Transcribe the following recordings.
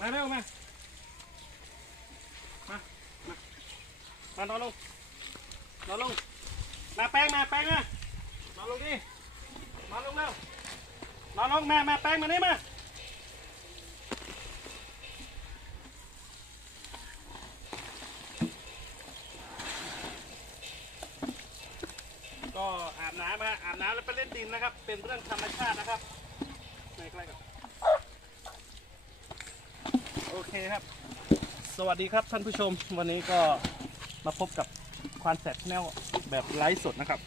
มาเร็วมามา มา มานอนลง นอนลง มาแป้งมาแป้งมานอนลงดินอนลงเร็วนอนลงมามาแป้งมานี่มาก็อาบน้ำนะอาบน้ำแล้วไปเล่นดินนะครับ เป็นเรื่องธรรมชาตินะครับไม่ใกล้กันโอ เคครับ สวัสดีครับท่านผู้ชม วันนี้ก็มาพบกับควานแสบแนลแบบไลฟ์สดนะครับ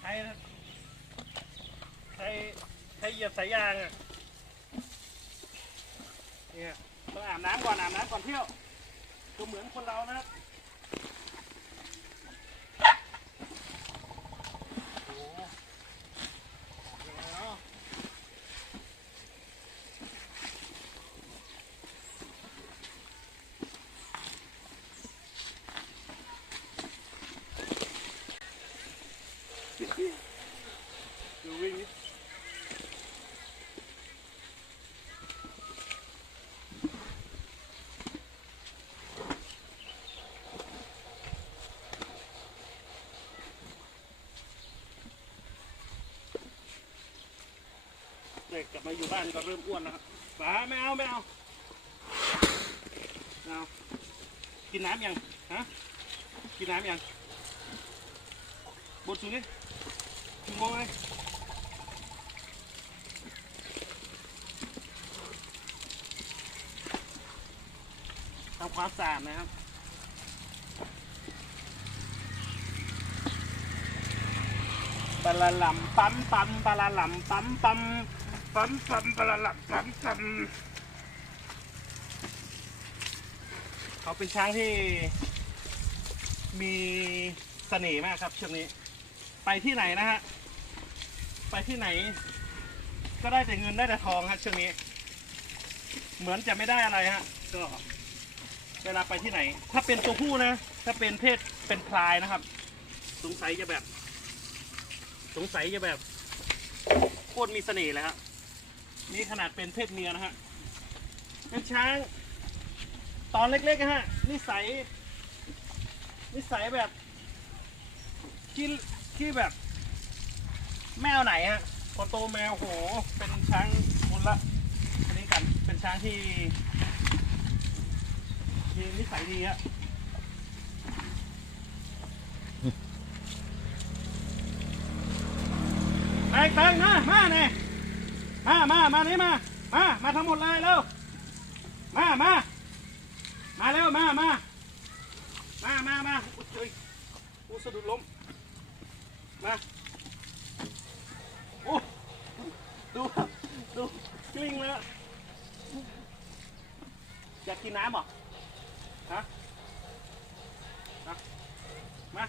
ใคร ใคร ใครเหยียบสายยางอะเนี่ยต้องอาบ น้ำก่อนอาบน้ำก่อนเที่ยวก็เหมือนคนเรานะครับโอ้โหยังไงเนาะดูวิ่งดิเด็กก ลับมาอยู่บ้านก็เริ่มอ้วนแล้วครับป๋าไม่เอาไม่เอาเอากินน้ำยังฮะกินน้ำยังบดสูนี่กินโมไงทำความสะอาดนะครับปลาหล่ำปั๊มปั๊มปลาหล่ำปั๊มปั๊ม ปั๊มปั๊มปลาหล่ำปั๊มปั๊มเขาเป็นช้างที่มีเสน่ห์มากครับช่วงนี้ ไปที่ไหนนะฮะ ไปที่ไหน ก็ได้แต่เงินได้แต่ทองครับช่วงนี้ เหมือนจะไม่ได้อะไรฮะ ก็เวลาไปที่ไหน ถ้าเป็นตัวผู้นะ ถ้าเป็นเพศเป็นพลายนะครับ สงสัยจะแบบ สงสัยจะแบบโคตรมีเสน่ห์เลยครับ นี่ขนาดเป็นเพศเมียนะฮะเป็นช้าง ตอนเล็กๆนะฮะนิสัยนิสัยแบบที่ที่แบบแมวไหนฮะพอโตแมวโหเป็นช้างคนละอันนี้กันเป็นช้างที่มีนิสัยดีอะไปไปมามาเนี่ย มามามานี่มา มา มาทั้งหมดเลยเร็ว มามา มาเร็ว มามา มามามาอุ้ยกูสะดุดล้ม มา โอ้ดูดูกลิ้งเลยอยากกินน้ำเหรอฮะมา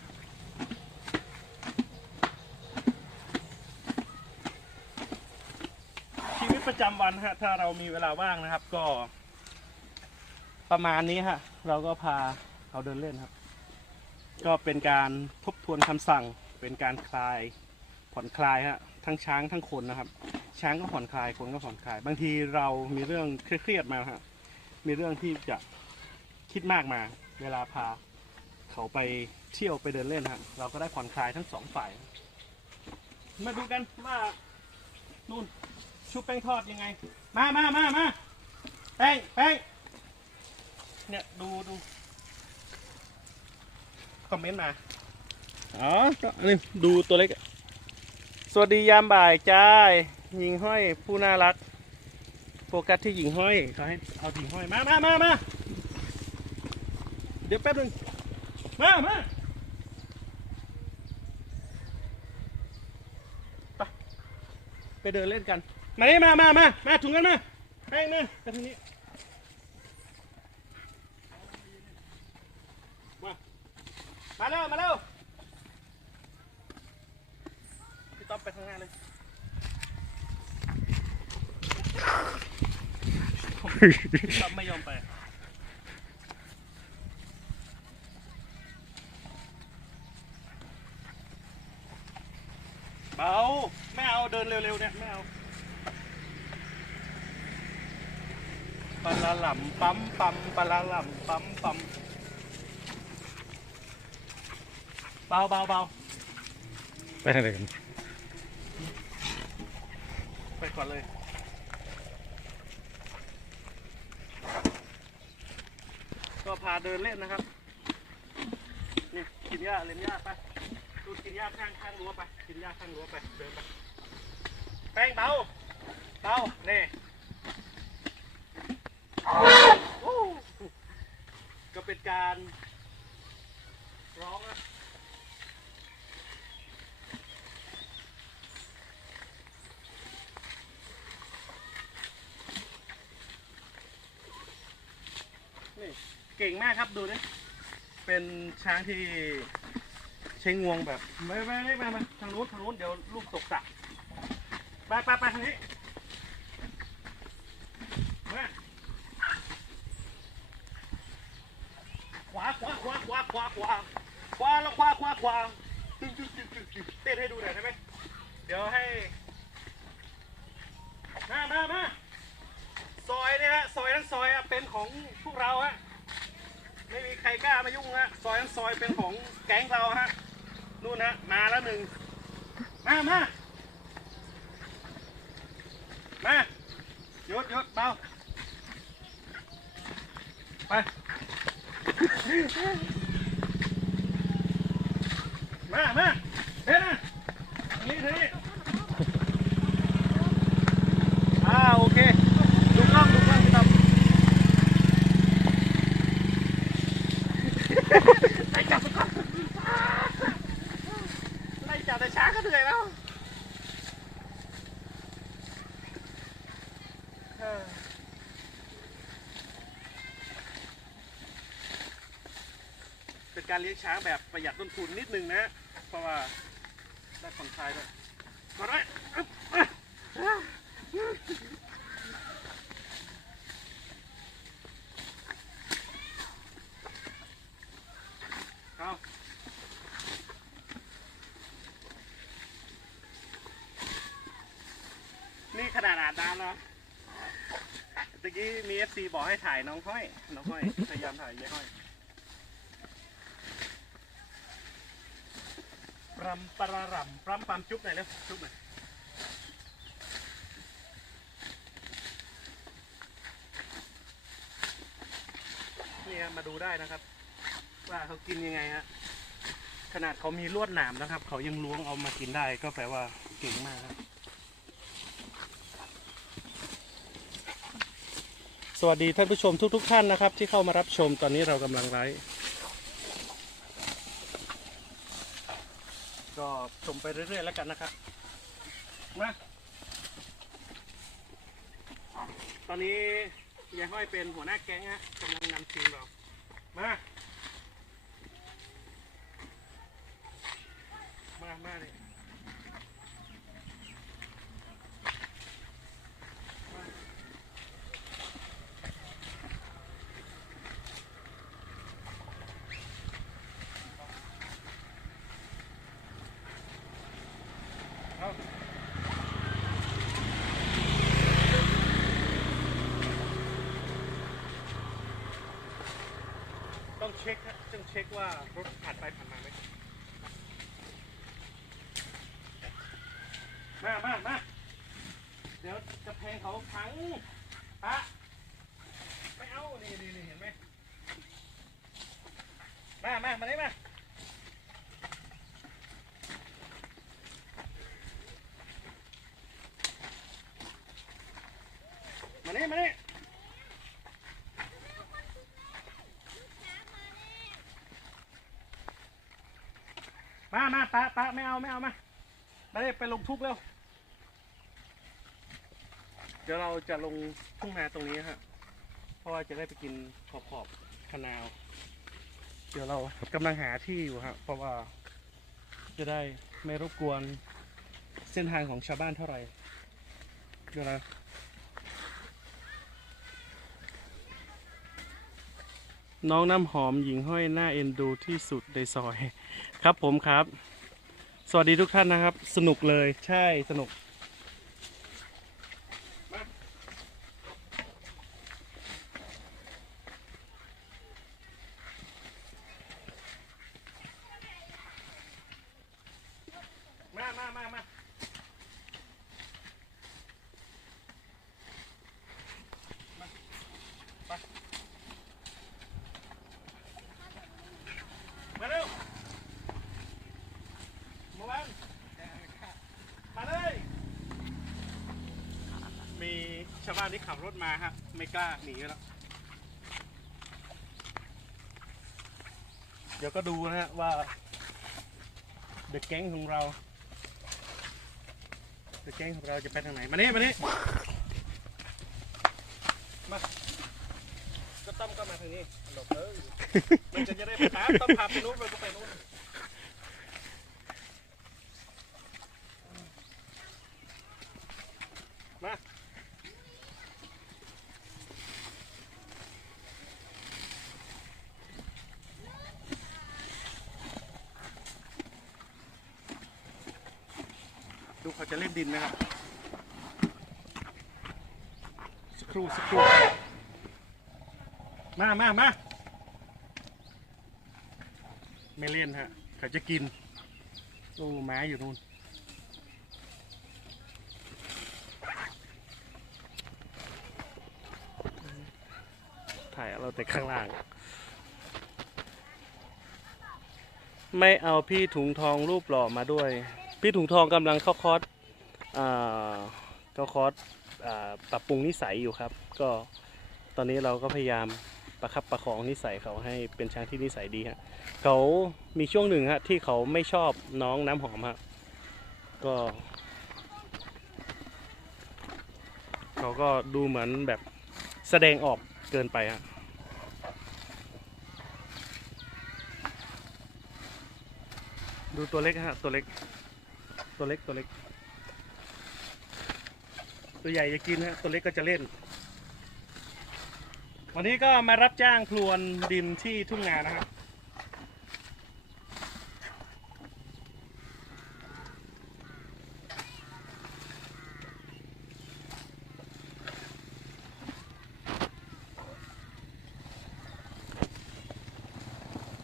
ชีวิต ประจำวันฮะถ้าเรามีเวลาว่างนะครับ ก็ ประมาณนี้ฮะเราก็พาเขาเดินเล่นครับ ก็เป็นการทบทวนคำสั่ง เป็นการคลายผ่อนคลายฮะทั้งช้างทั้งคนนะครับ ช้างก็ผ่อนคลายคนก็ผ่อนคลาย บางทีเรามีเรื่องเครียดมาฮะมีเรื่องที่จะคิดมากมา เวลาพาเขาไปเที่ยวไปเดินเล่นฮะเราก็ได้ผ่อนคลายทั้งสองฝ่าย มาดูกันว่านู่น ชุบแป้งทอดยังไง มามามามาแป้งแป้งเนี่ยดูดูคอมเมนต์มา อ๋อก็อันนี้ดูตัวเล็กอะสวัสดียามบ่ายจ้าหญิงห้อยผู้น่ารัก โฟกัสที่หญิงห้อยเขาให้เอาหญิงห้อย มามามามาเดี๋ยวแป๊บนึง มามาไปไปเดินเล่นกัน มาเลยมามามามาถุงกันมาแป้งมาไปทางนี้มามาเร็วมาเร็วพี่ต๊อบไปข้างหน้าเลยพี่ต๊อบไม่ยอมไป ปั๊มปั๊มปลาละหล่ำปั๊มปั๊มเบาเบาเบาไปทางไหนกันไปก่อนเลยก็พาเดินเล่นนะครับนี่กินหญ้าเล่นหญ้าไปดูกินหญ้าข้างข้างรั้วไป กินหญ้าข้างรั้วไป เดินไป แป้งเบา เบานี่โอ้ การร้องนะนี่เก่งมากครับดูดิเป็นช้างที่ใช้งวงแบบไม่ไม่ไม่ไม่ไม่ทางนู้นทางนู้นเดี๋ยวลูกตกสระไปไปไปทางนี้มาขวาขวาขวา ขวาขวาขวาขวาแล้วขวาขวาขวาตึ้งตึ้งตึ้งตึ้งตึ้งเต้นให้ดูหน่อยได้ไหมเดี๋ยวให้มามามาซอยเนี่ยฮะซอยทั้งซอยอะเป็นของพวกเราฮะไม่มีใครกล้ามายุ่งฮะซอยทั้งซอยเป็นของแก๊งเราฮะนู่นฮะมาแล้วหนึ่งมามามาหยุดหยุดเบาไป มามาเฮ้ยนะนี่เฮ้ยอ่าโอเคดูกล้องดูกล้องพี่ตั้มไล่จับไล่จับแต่ช้าก็เหนื่อยแล้ว เป็นการเลี้ยงช้างแบบประหยัดต้นทุนนิดนึงนะ เพราะว่าได้ผ่อนคลายด้วยมาได้อึ๊บอะเอานี่ขนาดอาบน้ำแล้วตะกี้มีเอฟซีบอกให้ถ่ายน้องห้อย น้องห้อย พยายามถ่ายยายห้อย รำปรารำปรำปรำจุ๊บหน่อยเร็วจุ๊บหน่อยนี่ฮะมาดูได้นะครับ ว่าเขากินยังไงฮะขนาดเขามีลวดหนามนะครับ เขายังล้วงเอามากินได้ก็แปลว่าเก่งมากครับ สวัสดีท่านผู้ชมทุก ๆ ท่านนะครับ ที่เข้ามารับชมตอนนี้เรากำลังไลฟ์ก็ ชมไปเรื่อยๆแล้วกันนะครับมาตอนนี้ยายห้อยเป็นหัวหน้าแก๊งฮะกำลังนำทีมเรามามามาเลย เช็คฮะต้องเช็คว่ารถผ่านไปผ่านมาไหมมามามาเดี๋ยวจะแพงเขาพังปะไม่เอา นี่นี่นี่เห็นไหมมามามาได้มามานี่มานี่มา มาปะปะไม่เอาไม่เอามามาได้ไปลงทุกข์แล้วเดี๋ยวเราจะลงทุ่งนาตรงนี้ฮะ เพราะว่าจะได้ไปกินขอบขอบคะนาว เดี๋ยวเรากำลังหาที่อยู่ฮะ เพราะว่าจะได้ไม่รบกวนเส้นทางของชาวบ้านเท่าไหร่ เดี๋ยวเรา น้องน้ำหอมหญิงห้อยหน้าเอ็นดูที่สุดในซอย ครับผมครับ สวัสดีทุกท่านนะครับ สนุกเลยใช่สนุกมามามามามาไปมาเร็วมาบ้านมาเลย มีชาว บ้านที่ขับรถมาฮะ ไม่กล้าหนีแล้ว เดี๋ยวก็ดูนะฮะว่าเดอะแก๊งของเราเดอะแก๊งของเราจะไปทางไหน มานี่มานี่มา ก็ต้อมก็มาทางนี้หลบเลยมันจะจะได้ไปตามต้อมพาไปนู้นไปก็ไปนู้นมา ดินนะครับสักครู่สักครู่มามามาไม่เล่นฮะเขาจะกินโอ้หม้อยู่นู่นถ่ายเราแต่ข้างล่าง ไม่เอาพี่ถุงทองรูปหล่อมาด้วย พี่ถุงทองกำลังเข้าคอร์ส อ่าเขาคอร์สปรับปรุงนิสัยอยู่ครับ ก็ตอนนี้เราก็พยายามประคับประคองนิสัยเขาให้เป็นช้างที่นิสัยดีฮะเขามีช่วงหนึ่งฮะที่เขาไม่ชอบน้องน้ำหอมฮะก็เขาก็ดูเหมือนแบบแสดงออกเกินไปฮะดูตัวเล็กฮะตัวเล็กตัวเล็กตัวเล็ก ตัวใหญ่จะกินฮะตัวเล็กก็จะเล่น วันนี้ก็มารับจ้างพลวนดินที่ทุ่งนานะครับ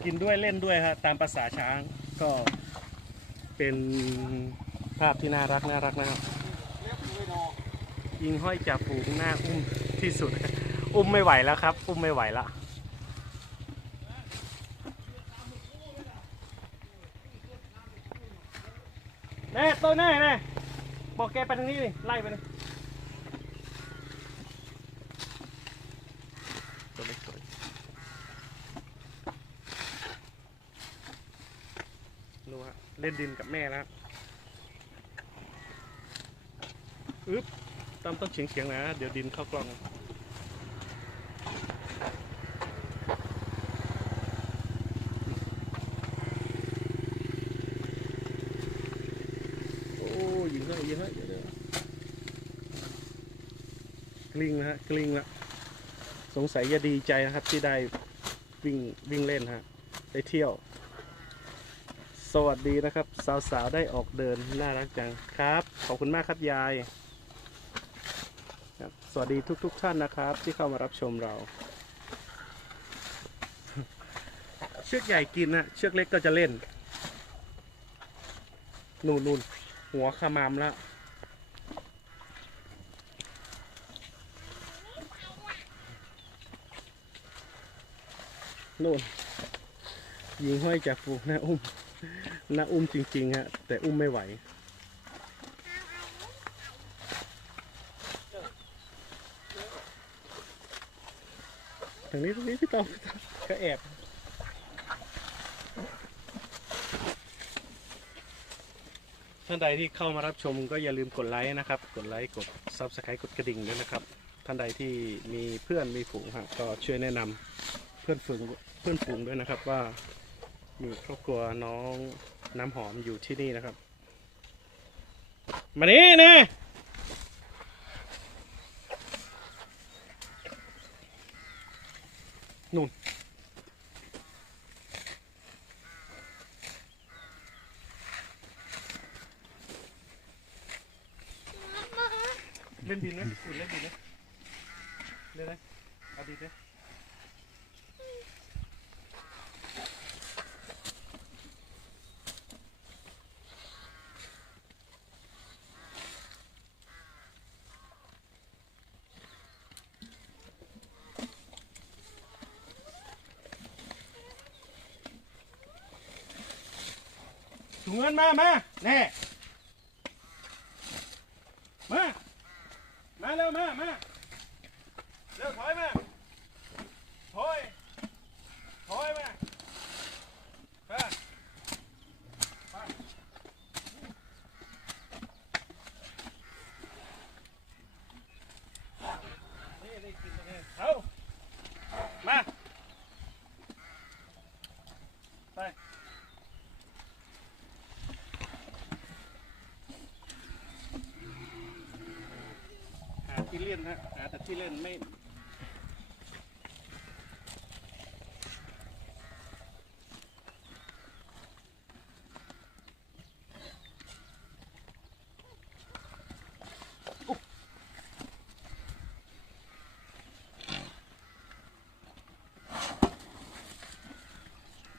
กินด้วยเล่นด้วยครับตามภาษาช้างก็เป็นภาพที่น่ารักน่ารักนะครับ ยิงห้อยจ่าฝูงหน้าอุ้มที่สุด อุ้มไม่ไหวแล้วครับ อุ้มไม่ไหวละแน่ตัวแน่แน่บอกแกไปทางนี้ดิไล่ไปเลยตัวเล็กสวยรู้ฮะเล่นดินกับแม่แล้วอึ๊บ ต้องต้องเฉียงเฉียงๆนะเดี๋ยวดินเข้ากล่องโอ้ยิงให้ยิงให้เดี๋ยวเดี๋ยวกลิ้งนะฮะกลิ้งละสงสัยจะดีใจนะครับที่ได้วิ่งวิ่งเล่นฮะได้เที่ยว สวัสดีนะครับ สาวๆได้ออกเดินน่ารักจังครับ ขอบคุณมากครับยาย วัสดีทุกๆท่านนะครับ ที่เข้ามารับชมเรา เชือกใหญ่กินนะเชือกเล็กก็จะเล่น นู่นนู่นหัวขมามแล้วนู่นยิงห้อยจากฟูหน้าอุ้มหน้าอุ้มจริงๆฮะแต่อุ้มไม่ไหว ทางนี้ทางนี้พี่ตอมพี่ตอมก็แอบท่านใดที่เข้ามารับชมก็อย่าลืมกดไลค์นะครับ กดไลค์กด Subscribe กดกระดิ่งด้วยนะครับ ท่านใดที่มีเพื่อนมีฝูงฮะก็ช่วยแนะนำเพื่อนฝูงเพื่อนฝูงด้วยนะครับว่ามีครอบครัวน้องน้ำหอมอยู่ที่นี่นะครับ มานี่นะนู่น เล่นดินไหมอุ่นเล่นดินไหมเล่นไหมเอาดินไหม ถุงเงินมามาแน่มา มาเร็วมา มา เร็วถอยมา ถอย ถอยมาไปไปนี่นี่กินตรงนี้เอามา ไป หาที่เล่นฮะหาแต่ ที่เล่นไม่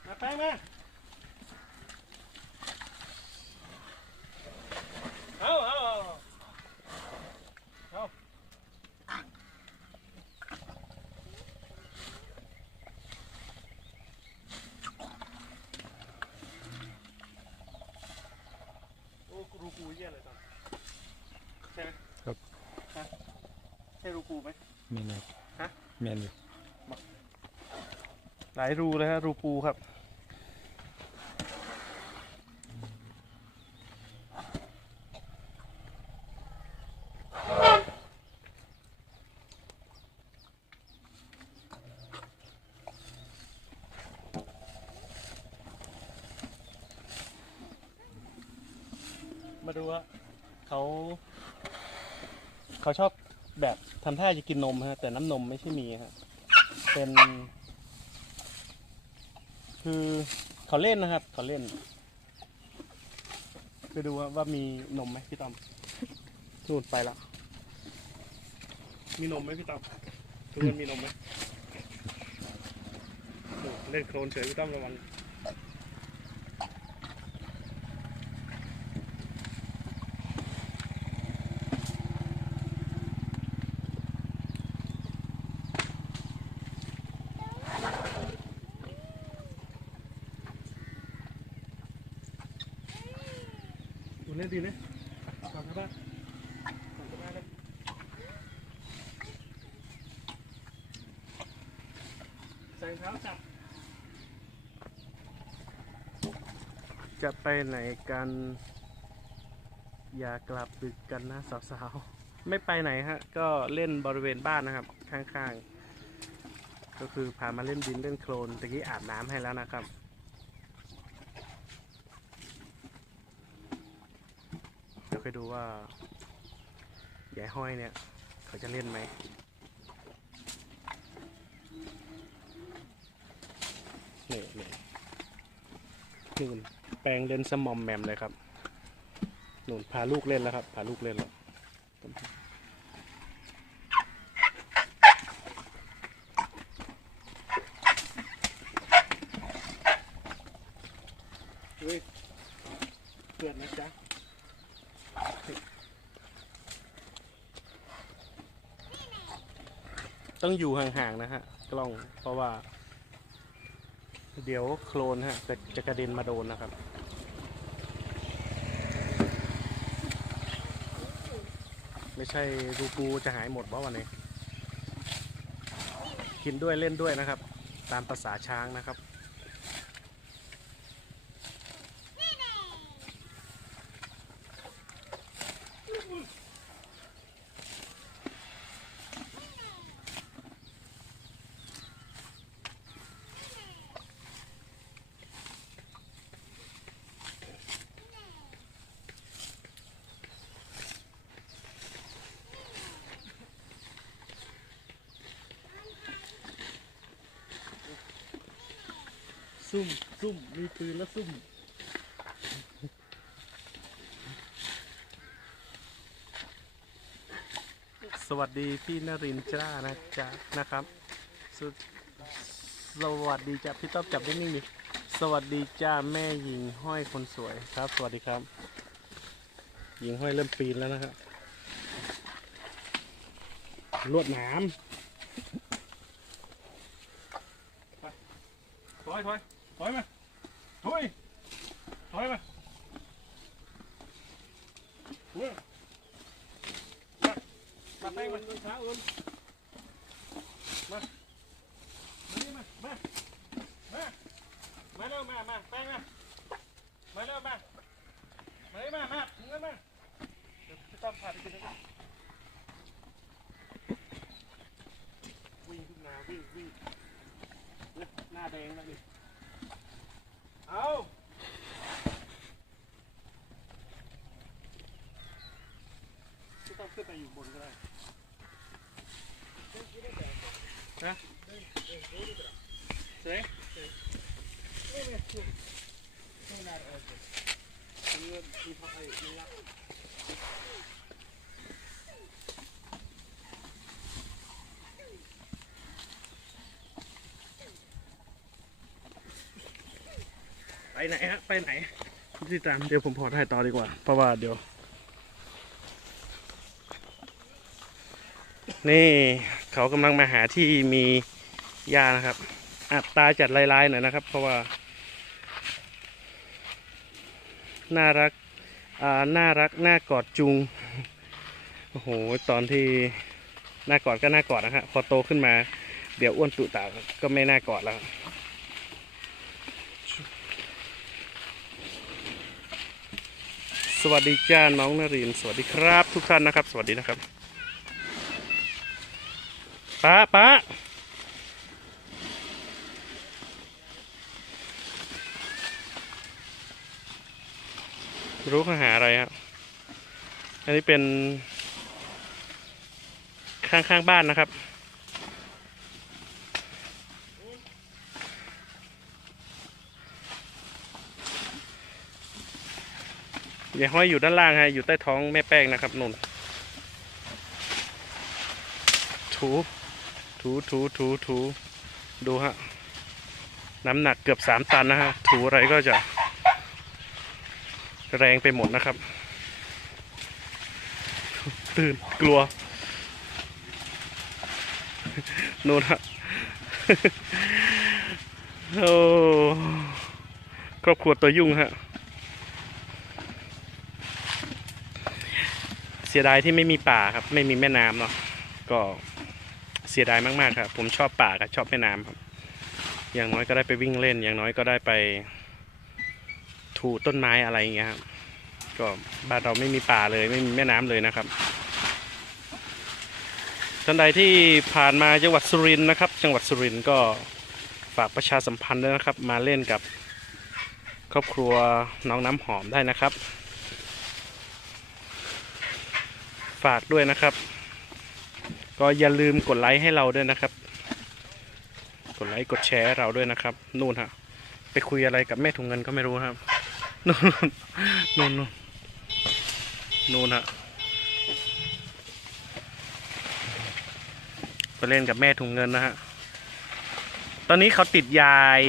มาแป้งมาเอาเอาเอาเอาโอ้รูปู เยี่ยเลยตอนใช่ไหมครับ ฮะใช่รูปูไหม เมนอยู่ฮะ เมนอยู่หลายรูเลยฮะรูปูครับ มาดูว่าเขาเขาชอบแบบทำท่าจะกินนมฮะ แต่น้ำนมไม่ใช่มีฮะเป็น คือเขาเล่นนะครับเขาเล่นไปดูว่าว่ามีนมไหมพี่ต้อมนู่นไปแล้วมีนมไหมพี่ต้อมดูมันมีนมไหมเล่นโคลนเฉยพี่ต้อมระวัง เล่นดีนะก่อนนะบ้านก่อนจะมาเลยใส่เท้าจับ จะไปไหนกัน อย่ากลับดึกกันนะสาวๆ ไม่ไปไหนฮะ ก็เล่นบริเวณบ้านนะครับ ข้างๆ ก็คือพามาเล่นดินเล่นโคลนตะกี้อาบน้ำให้แล้วนะครับ เดี๋ยว ไปดูว่ายายห้อยเนี่ย เขาจะเล่นไหมนี่นี่นู่นแปลงเล่นสมอมแมมเลยครับนู่นพาลูกเล่นแล้วครับ พาลูกเล่นแล้วเฮ้ยเกิดนะจ๊ะ ต้องอยู่ห่างๆนะฮะ กล้องเพราะว่า เดี๋ยวโคลนฮะจะจะกระเด็นมาโดนนะครับ ไม่ใช่รูปูจะหายหมดเพราะวันนี้ กินด้วยเล่นด้วยนะครับ ตามภาษาช้างนะครับ ซุ่มซุ่มมีปืนแล้วซุ่มสวัสดีพี่นรินทร์จ้านะจ๊ะนะครับสวสวัสดีจ้ะพี่ต๊อบจับนิ่งๆดิสวัสดีจ้าแม่หญิงห้อยคนสวยครับ สวัสดีครับ หญิงห้อยเริ่มปีนแล้วนะครับลวดหนาม ถอยถอย ถอยมาถอยถอยมาถอยมามาแป้งมาเช้าอื่นมา มานี่มา มา มา มาเร็วมา มาแป้งมา มาเร็วมา มาเลยมา มามึงเลยมาเดี๋ยวพี่ต้อมพาไปกินนะวิ่งขึ้นมาวิ่งวิ่งเนี่ยหน้าแดงแล้วนี่เอาพี่ต้ อมขึ้นไปอยู่บนก็ได้นะเจ๊นี่ไงนี่นาเออเงินมีพักไอ้นี่ละไปไหนฮะ ไปไหนที่ตาม เดี๋ยวผมพอถ่ายต่อดีกว่า เพราะว่าเดี๋ยว นี่เขากำลังมาหาที่มีหญ้านะครับ อัดตาจัดลายๆหน่อยนะครับ เพราะว่า น่ารักอ่าน่ารักน่ากอดจุงโอ้โหตอนที่น่ากอดก็น่ากอดนะฮะพอโตขึ้นมา เดี๋ยวอ้วนตุตาก็ไม่น่ากอดแล้วสวัสดีจ้าน้องนรินสวัสดีครับ ทุกท่านนะครับ สวัสดีนะครับ ป้าป้ารู้เขาหาอะไรครับ อันนี้เป็นข้างข้างบ้านนะครับ อย่าห้อยอยู่ด้านล่างฮะ อยู่ใต้ท้องแม่แป้งนะครับนุ่นถู ถูถูถูถูดูฮะ น้ำหนักเกือบสามตันนะฮะ ถูอะไรก็จะ แรงไปหมดนะครับ ตื่นกลัวนู่นฮะโอ้ครอบครัวตัวยุ่งฮะ เสียดายที่ไม่มีป่าครับ ไม่มีแม่น้ำเนาะก็ สียดายมากๆครับผมชอบป่ากับชอบแม่น้ำครับ อย่างน้อยก็ได้ไปวิ่งเล่น อย่างน้อยก็ได้ไปถูต้นไม้อะไรอย่างเงี้ยครับก็บ้านเราไม่มีป่าเลยไม่มีแม่น้ำเลยนะครับท่านใดที่ผ่านมาจังหวัดสุรินทร์นะครับ จังหวัดสุรินทร์ก็ฝากประชาสัมพันธ์ด้วยนะครับ มาเล่นกับครอบครัวน้องน้ำหอมได้นะครับ ฝากด้วยนะครับ ก็อย่าลืมกดไลค์ให้เราด้วยนะครับ กดไลค์กดแชร์เราด้วยนะครับ นู่นฮะ ไปคุยอะไรกับแม่ถุงเงินก็ไม่รู้ครับ นู่นนู่นนู่นนู่นฮะไปเล่นกับแม่ถุงเงินนะฮะ ตอนนี้เขาติดยาย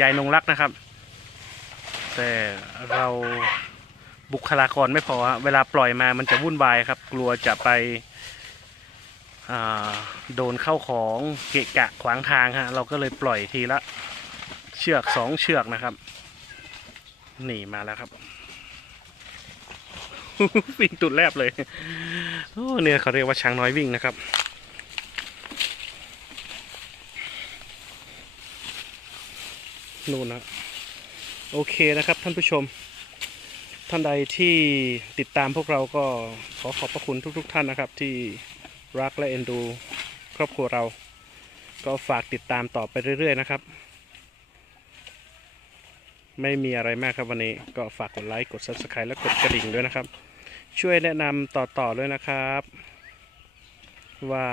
ยายนงรักนะครับ แต่เราบุคลากรไม่พอฮะเวลาปล่อยมามันจะวุ่นวายครับ กลัวจะไป โดนเข้าของเกะกะขวางทางฮะ เราก็เลยปล่อยทีละเชือกสองเชือกนะครับหนีมาแล้วครับวิ่งตุดแลบเลยโอ้เนี่ยเขาเรียกว่าช้างน้อยวิ่งนะครับ นู่นนะโอเคนะครับท่านผู้ชม ท่านใดที่ติดตามพวกเราก็ขอขอบพระคุณทุก ๆ ท่านนะครับที่ รักและเอ็นดูครอบครัวเรา ก็ฝากติดตามต่อไปเรื่อย ๆ นะครับ ไม่มีอะไรมากครับวันนี้ก็ฝากกดไลค์กด Subscribe และกดกระดิ่งด้วยนะครับ ช่วยแนะนำต่อๆด้วยนะครับ ว่า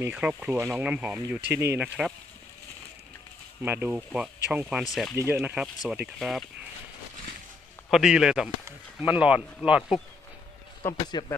มีครอบครัวน้องน้ำหอมอยู่ที่นี่นะครับ มาดูช่องควานแสบเยอะๆนะครับ สวัสดีครับ พอดีเลยแต่มันหลอดหลอดปุ๊บต้องไปเสียบแบต